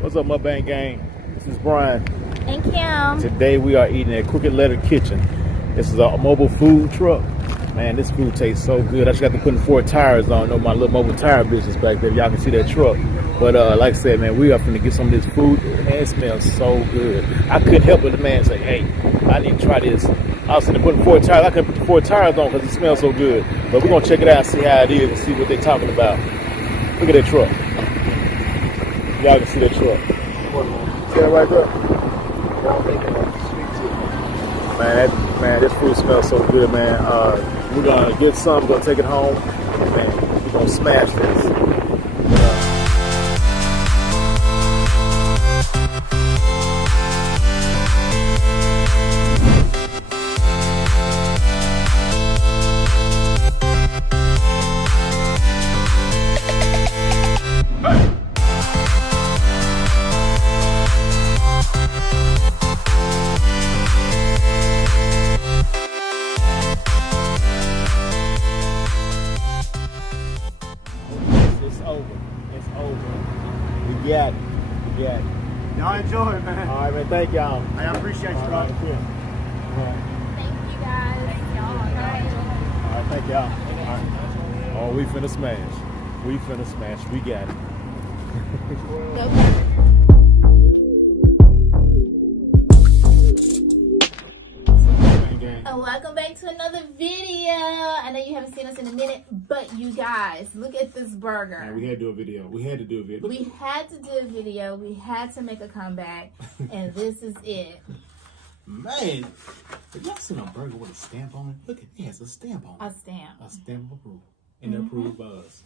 What's up, Mukbang gang? This is Brian. And Kim. Today we are eating at Crooked Letter Kitchen. This is a mobile food truck. Man, this food tastes so good. I just got to put 4 tires on. I know my little mobile tire business back there. Y'all can see that truck. But like I said, man, we are finna get some of this food. And it smells so good. I couldn't help but the man say, hey, I need to try this. I was finna put 4 tires. I couldn't put the 4 tires on because it smells so good. But we're going to check it out and see how it is and see what they're talking about. Look at that truck. Y'all can see that truck. See that right there? Man, this food smells so good, man. We're gonna get some, gonna take it home, and man, we're gonna smash this. It's over. We got it. Y'all enjoy it, man. All right, man. Thank y'all. I appreciate you, bro. All right. Thank you guys. Thank y'all. All right, thank y'all. All right. Oh, we finna smash. We got it. And welcome back to another video. I know you haven't seen us in a minute, but you guys, look at this burger. Man, we had to do a video. We had to do a video. We had to make a comeback, and this is it. Man, have y'all seen a burger with a stamp on it? Look, it has a stamp on it. A stamp. A stamp of approval. And approved by us.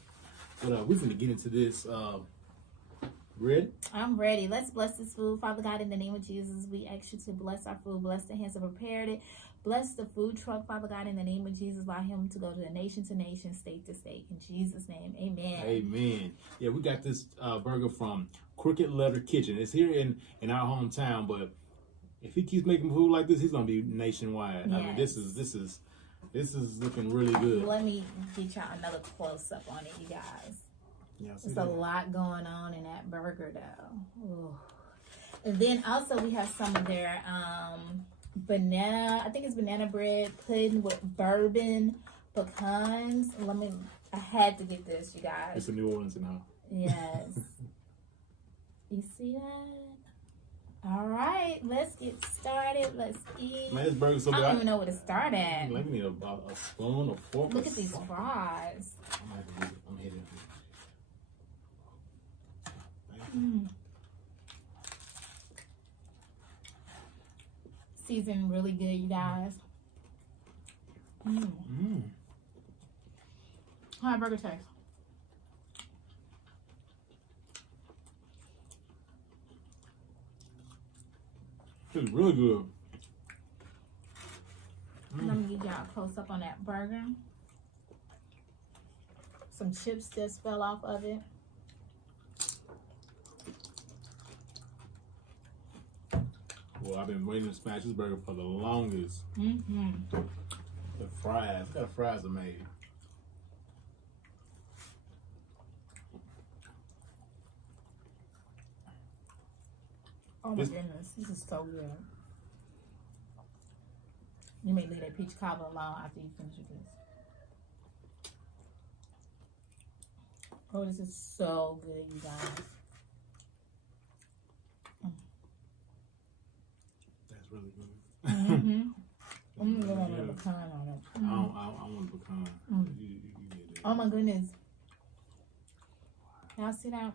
But we're gonna get into this. Ready? I'm ready. Let's bless this food. Father God, in the name of Jesus, we ask you to bless our food. Bless the hands that prepared it. Bless the food truck, Father God, in the name of Jesus. Allow him to go to nation, state to state. In Jesus' name, amen. Amen. Yeah, we got this burger from Crooked Letter Kitchen. It's here in our hometown, but if he keeps making food like this, he's gonna be nationwide. Yes. I mean, this is looking really good. Let me get y'all another close up on it, you guys. Yeah, There's a lot going on in that burger, though. Ooh. And then also we have some of their banana, I think it's banana bread pudding with bourbon pecans. I had to get this, you guys. It's a New Orleans now. Yes. You see that? All right, let's get started. Let's eat. Man, this burger's so good. I don't even know where to start at. Like, we need a spoon, a fork. Look at these fries. I'm hitting it. Seasoned really good, you guys. How a burger taste? It's really good. I'm gonna get y'all a close up on that burger. Some chips just fell off of it. Well, I've been waiting to smash this burger for the longest. The fries. What kind of fries are made? Oh my goodness, this is so good. You may leave that peach cobbler alone after you finish with this. Oh, this is so good, you guys. That's really good. I'm gonna go on with a pecan on it. I want a pecan. You get that. Oh my goodness. Y'all see that?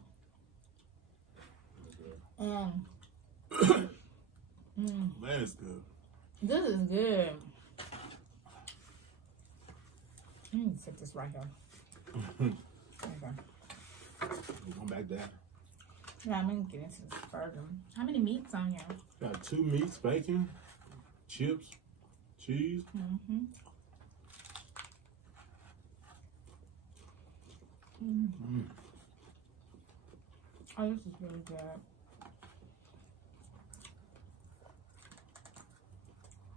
Man, it's good. This is good. Let me set this right here. Okay. We'll come back there. Yeah, I'm gonna get into this burger. How many meats on here? Got 2 meats, bacon, chips, cheese. Oh, this is really good.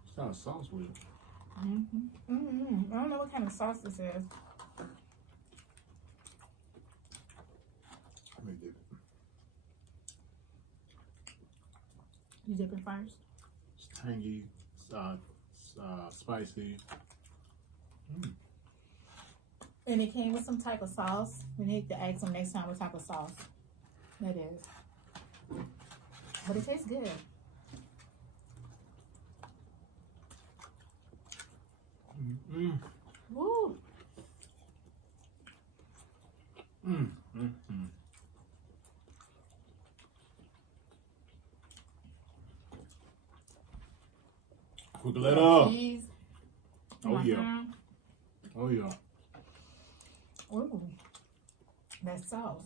It's got a sauce with it. I don't know what kind of sauce this is. Let me dip it. You dip it first? It's tangy, spicy. And it came with some type of sauce. We need to ask them next time what type of sauce that is. But it tastes good. Woo! Quick let up. Cheese. Oh yeah. Oh yeah. Ooh. That sauce.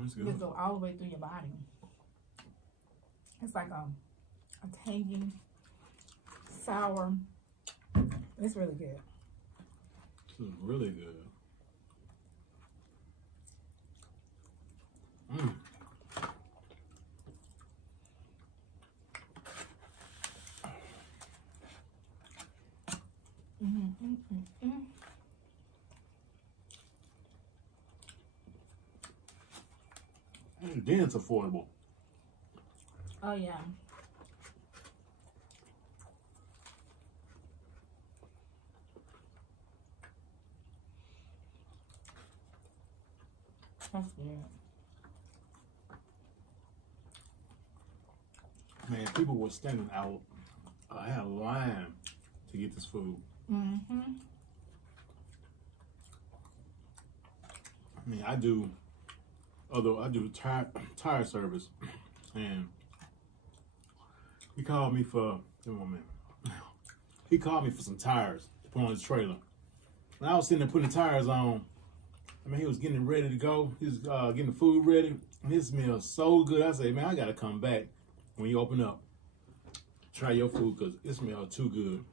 That's good. It goes all the way through your body. It's like a tangy, sour. It's really good. This is really good. And then it's affordable. Oh yeah. That's good. Man, people were standing out. I had a line to get this food. I mean, I do tire service, and he called me for some tires to put on his trailer. And I was sitting there putting the tires on. I mean, he was getting ready to go. He was getting the food ready, and it smells so good. I said, man, I gotta come back when you open up. Try your food because it smells too good.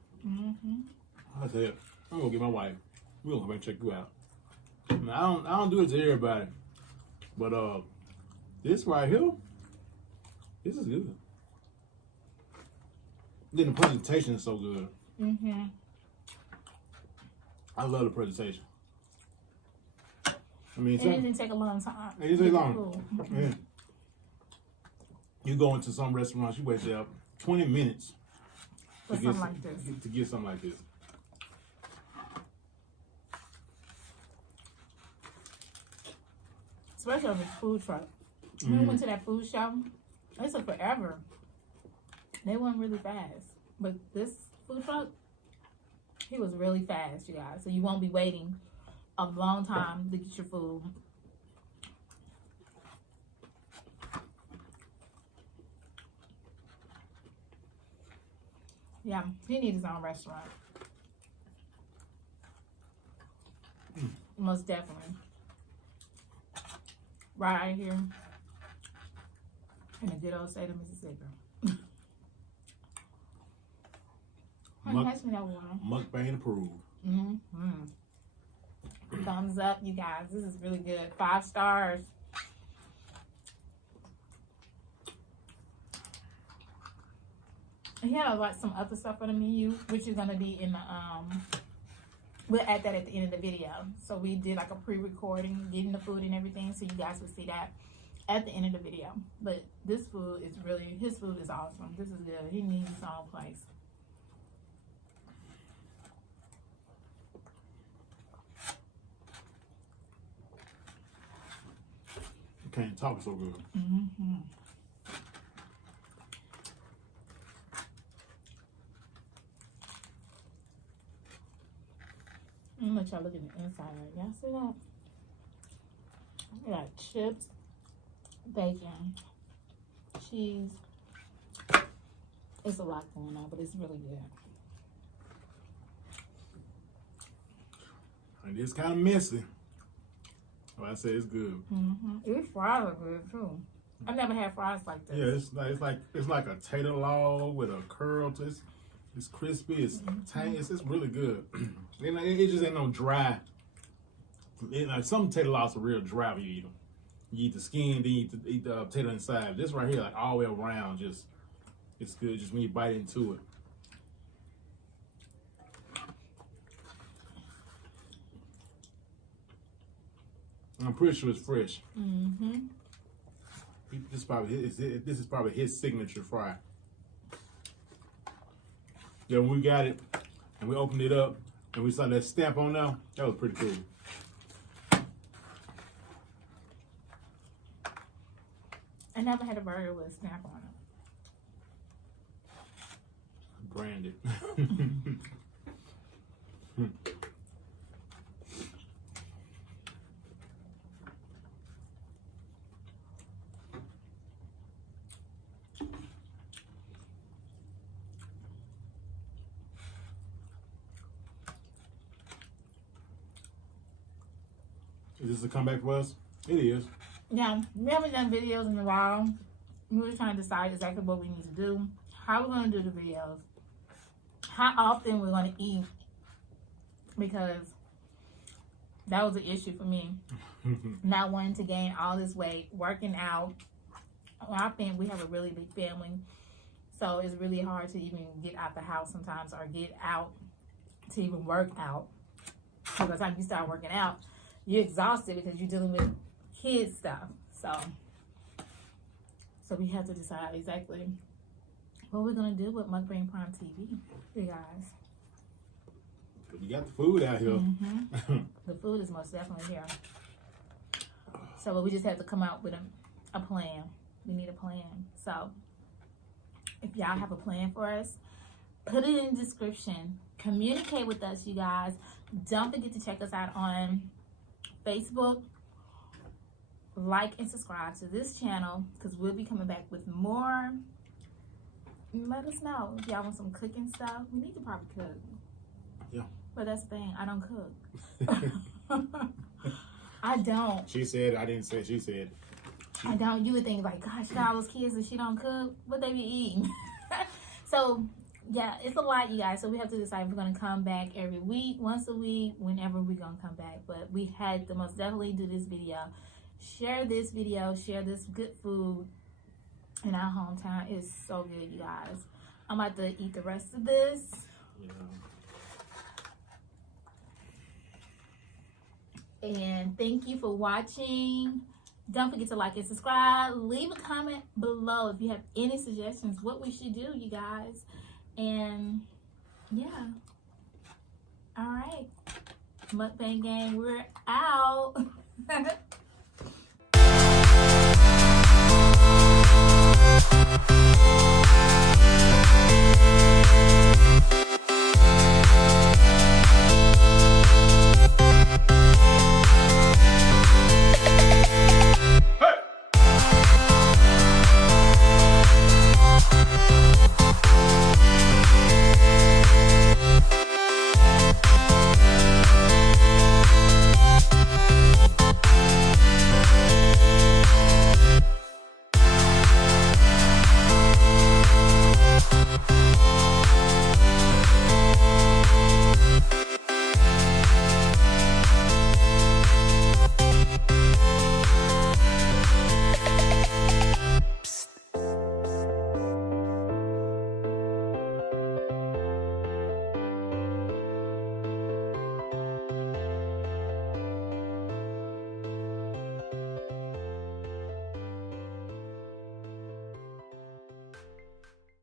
I said, I'm gonna get my wife. We're gonna come back and check you out. Now, I don't do it to everybody, but this right here, this is good. Then the presentation is so good. I love the presentation. I mean, it didn't take a long time. It didn't take long. Yeah. You go into some restaurants, you wait there 20 minutes to get something like this. Especially on this food truck. When we went to that food show, it took forever. They went really fast. But this food truck, he was really fast, you guys. So you won't be waiting a long time to get your food. Yeah, he needs his own restaurant. Most definitely. Right here in the good old state of Mississippi. Pass me that water. Mukbang approved. Thumbs up, you guys. This is really good. 5 stars. He had like some other stuff on the menu, which is gonna be in the we'll add that at the end of the video. So we did like a pre-recording, getting the food and everything, so you guys will see that at the end of the video. But this food is really, his food is awesome. This is good. He needs his own place. You can't talk so good. I'm gonna let y'all look at the inside. Y'all see that? We got chips, bacon, cheese. It's a lot going on, but it's really good. And it's kind of messy. But I say it's good. These fries are good too. I've never had fries like this. Yeah, it's like a tater log with a curl to it. It's crispy. It's tangy. It's really good. It just ain't no dry. Like some tater logs are real dry when you eat them. You eat the skin, then you eat the potato inside. This right here, like all the way around, just it's good. Just when you bite into it. I'm pretty sure it's fresh. This is probably his signature fry. Yeah, when we got it and we opened it up and we saw that stamp on there, that was pretty cool. I never had a burger with a stamp on it. Branded. Is this a comeback for us? It is. Yeah, we haven't done videos in a while. We were trying to decide exactly what we need to do, how we're going to do the videos, how often we're going to eat, because that was an issue for me. Not wanting to gain all this weight, working out. Well, I think we have a really big family, so it's really hard to even get out the house sometimes or get out to even work out. So by the time you start working out, you're exhausted because you're dealing with kids stuff. So we have to decide exactly what we're gonna do with Mukbang Prime TV, you guys. You got the food out here. The food is most definitely here. So we just have to come out with a plan. We need a plan. So if y'all have a plan for us, put it in the description. Communicate with us, you guys. Don't forget to check us out on Facebook. Like and subscribe to this channel because we'll be coming back with more. Let us know if y'all want some cooking stuff. We need to probably cook. Yeah. But that's the thing, I don't cook. I don't. She said, I didn't say, she said. I don't. You would think like, gosh, she got all those kids and she don't cook. What they be eating? So yeah, it's a lot, you guys. So we have to decide if we're gonna come back every week, once a week, whenever we're gonna come back. But we had to most definitely do this video. Share this video, share this good food in our hometown. It's so good, you guys. I'm about to eat the rest of this. Yeah. And thank you for watching. Don't forget to like and subscribe. Leave a comment below if you have any suggestions what we should do, you guys. And yeah. All right. Mukbang gang, we're out.